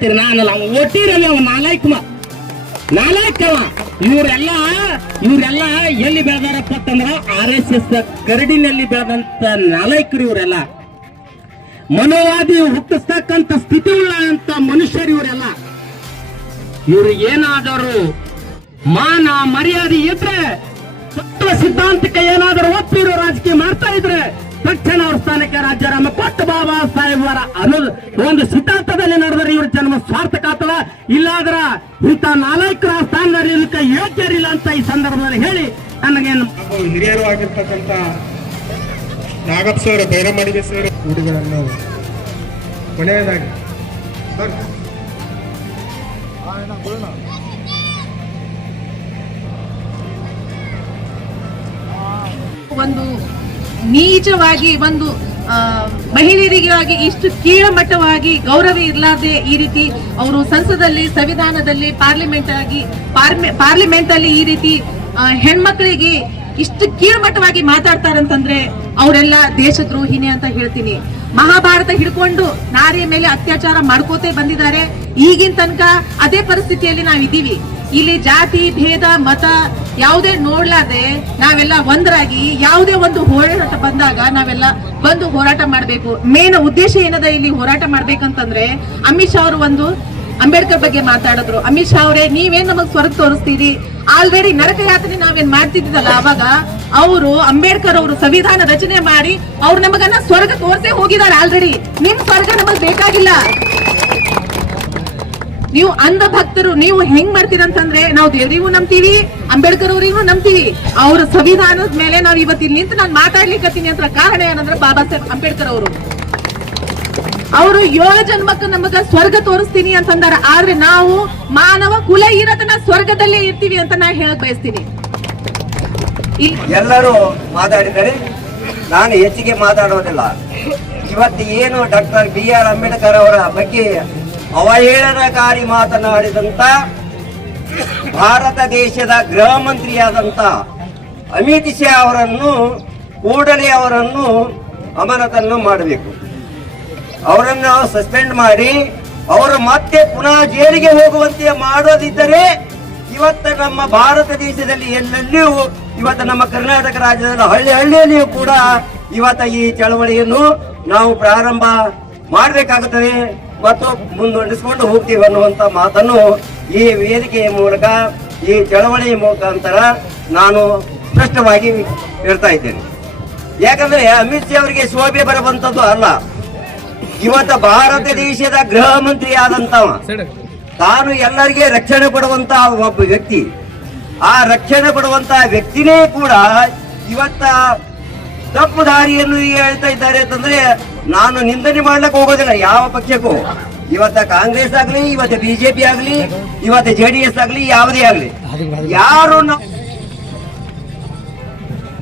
ಅಂತೀರಿ ನಾನಲ್ಲ ಅವ ಒಟ್ಟಿರಲ್ಲ ಅವ ನಾಲ್ಕು ಮ ನಾಲಾಯ್ಕವ. ಇವರೆಲ್ಲ ಇವರೆಲ್ಲ ಎಲ್ಲಿ ಬೆಳೆದಾರಪ್ಪ ಅಂತಂದ್ರ ಆರ್ ಎಸ್ ಎಸ್ ಕರಡಿನಲ್ಲಿ ಬೆಳೆದಂತ ನಾಲ್ಕರು ಇವರೆಲ್ಲ. ಮನೋವಾದಿ ಹುಟ್ಟಿಸ್ತಕ್ಕಂತ ಸ್ಥಿತಿ ಉಳ್ಳ ಅಂತ ಮನುಷ್ಯರು ಇವರೆಲ್ಲ. ಇವ್ರು ಏನಾದರೂ ಮಾನ ಮರ್ಯಾದೆ ಇದ್ರೆ, ತತ್ವ ಸಿದ್ಧಾಂತಕ್ಕೆ ಏನಾದರೂ ಒಪ್ಪಿರೋ ರಾಜಕೀಯ ಮಾಡ್ತಾ ಇದ್ರೆ, ತಕ್ಷಣ ಅವ್ರ ಕೊಟ್ಟು ಬಾಬಾ ಸಾಹೇಬರ ಅನು ಒಂದು ಸಿದ್ಧಾಂತದಲ್ಲಿ ನಡೆದ್ರೆ ಇವ್ರ ಜನ್ಮ ಸ್ವಾರ್ಥಕ ಆತದ ಇಲ್ಲಾದ್ರ ಇಂಥ ನಾಲ್ಕರ ಸ್ಥಾನದಲ್ಲಿ ಇರ್ಲಿಕ್ಕೆ ಯೋಗ್ಯರಿಲ್ಲ ಅಂತ ಈ ಸಂದರ್ಭದಲ್ಲಿ ಹೇಳಿ ನನಗೆ ಹಿರಿಯರು ಆಗಿರ್ತಕ್ಕಂಥ ನಾಗಪ್ಪ ಸರ್ ಬೈರಮಡಿಗೆ ಸರ್ ನುಡಿಗಳನ್ನು ಕೊನೆಯದಾಗಿ ಒಂದು ನೀಚವಾಗಿ ಒಂದು ಮಹಿಳೆಯರಿಗಾಗಿ ಇಷ್ಟು ಕೀಳಮಟ್ಟವಾಗಿ ಗೌರವ ಇರಲಾರ್ದೆ ಈ ರೀತಿ ಅವರು ಸಂಸದಲ್ಲಿ, ಸಂವಿಧಾನದಲ್ಲಿ ಪಾರ್ಲಿಮೆಂಟ್ ಆಗಿ ಪಾರ್ಲಿಮೆಂಟ್ ಅಲ್ಲಿ ಈ ರೀತಿ ಹೆಣ್ಮಕ್ಳಿಗೆ ಇಷ್ಟು ಕೀಳಮಟ್ಟವಾಗಿ ಮಾತಾಡ್ತಾರಂತಂದ್ರೆ ಅವರೆಲ್ಲ ದೇಶದ್ರೋಹಿಣಿ ಅಂತ ಹೇಳ್ತೀನಿ. ಮಹಾಭಾರತ ಹಿಡ್ಕೊಂಡು ನಾರಿಯ ಮೇಲೆ ಅತ್ಯಾಚಾರ ಮಾಡ್ಕೋತೆ ಬಂದಿದ್ದಾರೆ. ಈಗಿನ ತನಕ ಅದೇ ಪರಿಸ್ಥಿತಿಯಲ್ಲಿ ನಾವಿದ್ದೀವಿ. ಇಲ್ಲಿ ಜಾತಿ, ಭೇದ, ಮತ ಯಾವುದೇ ನೋಡ್ಲಾದೆ ನಾವೆಲ್ಲ ಒಂದರಾಗಿ ಯಾವುದೇ ಒಂದು ಹೋರಾಟ ಬಂದಾಗ ನಾವೆಲ್ಲ ಬಂದು ಹೋರಾಟ ಮಾಡಬೇಕು. ಮೇನ್ ಉದ್ದೇಶ ಏನದ ಇಲ್ಲಿ ಹೋರಾಟ ಮಾಡ್ಬೇಕಂತಂದ್ರೆ ಅಮಿತ್ ಶಾ ಅವರು ಒಂದು ಅಂಬೇಡ್ಕರ್ ಬಗ್ಗೆ ಮಾತಾಡಿದ್ರು. ಅಮಿತ್ ಶಾ ಅವರೇ, ನೀವೇನ್ ನಮಗ್ ಸ್ವರ್ಗ ತೋರಿಸ್ತೀರಿ? ಆಲ್ರೆಡಿ ನರಕ ಯಾತ್ರೆ ನಾವೇನ್ ಮಾಡ್ತಿದ್ದಲ್ಲ ಅವಾಗ ಅವರು ಅಂಬೇಡ್ಕರ್ ಅವರು ಸಂವಿಧಾನ ರಚನೆ ಮಾಡಿ ಅವ್ರು ನಮಗನ್ನ ಸ್ವರ್ಗ ತೋರ್ಸೇ ಹೋಗಿದ್ದಾರೆ ಆಲ್ರೆಡಿ. ನಿಮ್ ಸ್ವರ್ಗ ನಮಗ್ ಬೇಕಾಗಿಲ್ಲ. ನೀವು ಅಂಧ ಭಕ್ತರು ನೀವು ಹೆಂಗ್ ಮಾಡ್ತೀರಂತಂದ್ರೆ ನಾವು ದೇವರಿಗೂ ನಂಬ್ತೀವಿ ಅಂಬೇಡ್ಕರ್ ಅವರಿಗೂ ನಂಬ್ತೀವಿ ಅವ್ರ ಸಂವಿಧಾನದ ಮೇಲೆ ನಾವು ಇವತ್ತು ಇಲ್ಲಿ ನಿಂತು ನಾನು ಮಾತಾಡ್ಲಿಕ್ಕತ್ತೀನಿ ಅಂತ ಕಾರಣ ಏನಂದ್ರೆ ಬಾಬಾ ಸಾಹೇಬ್ ಅಂಬೇಡ್ಕರ್ ಅವರು. ಅವರು ಏಳು ಜನ್ಮಕ್ಕೆ ನಮಗ ಸ್ವರ್ಗ ತೋರಿಸ್ತೀನಿ ಅಂತಂದಾರ. ಆದ್ರೆ ನಾವು ಮಾನವ ಕುಲ ಇರತನ ಸ್ವರ್ಗದಲ್ಲೇ ಇರ್ತೀವಿ ಅಂತ ನಾ ಹೇಳಕ್ ಬಯಸ್ತೀನಿ. ಎಲ್ಲರೂ ಮಾತಾಡಿದರೆ ನಾನು ಹೆಚ್ಚಿಗೆ ಮಾತಾಡೋದಿಲ್ಲ. ಇವತ್ತು ಏನು ಡಾಕ್ಟರ್ ಬಿ ಆರ್ ಅಂಬೇಡ್ಕರ್ ಅವರ ಬಗ್ಗೆ ಅವಹೇಳನಕಾರಿ ಮಾತನಾಡಿದಂತ ಭಾರತ ದೇಶದ ಗೃಹ ಮಂತ್ರಿಯಾದಂಥ ಅಮಿತ್ ಶಾ ಅವರನ್ನು, ಕೂಡಲೇ ಅವರನ್ನು ಅಮಾನತನ್ನು ಮಾಡಬೇಕು. ಅವರನ್ನು ಸಸ್ಪೆಂಡ್ ಮಾಡಿ, ಅವರು ಮತ್ತೆ ಪುನಃ ಜೈಲಿಗೆ ಹೋಗುವಂತೆ ಮಾಡೋದಿದ್ದರೆ, ಇವತ್ತು ನಮ್ಮ ಭಾರತ ದೇಶದಲ್ಲಿ ಎಲ್ಲೆಲ್ಲಿಯೂ, ಇವತ್ತು ನಮ್ಮ ಕರ್ನಾಟಕ ರಾಜ್ಯದ ಹಳ್ಳಿ ಹಳ್ಳಿಯಲ್ಲಿಯೂ ಕೂಡ ಇವತ್ತು ಈ ಚಳವಳಿಯನ್ನು ನಾವು ಪ್ರಾರಂಭ ಮಾಡಬೇಕಾಗುತ್ತದೆ ಮತ್ತು ಮುಂದುವರಿಸಿಕೊಂಡು ಹೋಗ್ತೀವಿ ಅನ್ನುವಂತ ಮಾತನ್ನು ಈ ವೇದಿಕೆಯ ಮೂಲಕ ಈ ಚಳವಳಿಯ ಮುಖಾಂತರ ನಾನು ಸ್ಪಷ್ಟವಾಗಿ ಹೇಳ್ತಾ ಇದ್ದೇನೆ. ಯಾಕಂದ್ರೆ ಅಮಿತ್ ಶಾ ಅವರಿಗೆ ಶೋಭೆ ಬರುವಂತದ್ದು ಅಲ್ಲ. ಇವತ್ತ ಭಾರತ ದೇಶದ ಗೃಹ ಮಂತ್ರಿ ಆದಂತವ. ತಾನು ಎಲ್ಲರಿಗೆ ರಕ್ಷಣೆ ಕೊಡುವಂತ ಒಬ್ಬ ವ್ಯಕ್ತಿ. ಆ ರಕ್ಷಣೆ ಕೊಡುವಂತ ವ್ಯಕ್ತಿನೇ ಕೂಡ ಇವತ್ತ ತಪ್ಪು ದಾರಿಯನ್ನು ಹೇಳ್ತಾ ಇದ್ದಾರೆ ಅಂತಂದ್ರೆ ನಾನು ನಿಂದನೆ ಮಾಡ್ಲಿಕ್ಕೆ ಹೋಗೋದಿಲ್ಲ ಯಾವ ಪಕ್ಷಕ್ಕೂ. ಇವತ್ತ ಕಾಂಗ್ರೆಸ್ ಆಗ್ಲಿ ಇವತ್ತ ಬಿಜೆಪಿ ಆಗ್ಲಿ ಇವತ್ತ ಜೆಡಿಎಸ್ ಆಗ್ಲಿ ಯಾವುದೇ ಆಗ್ಲಿ. ಯಾರು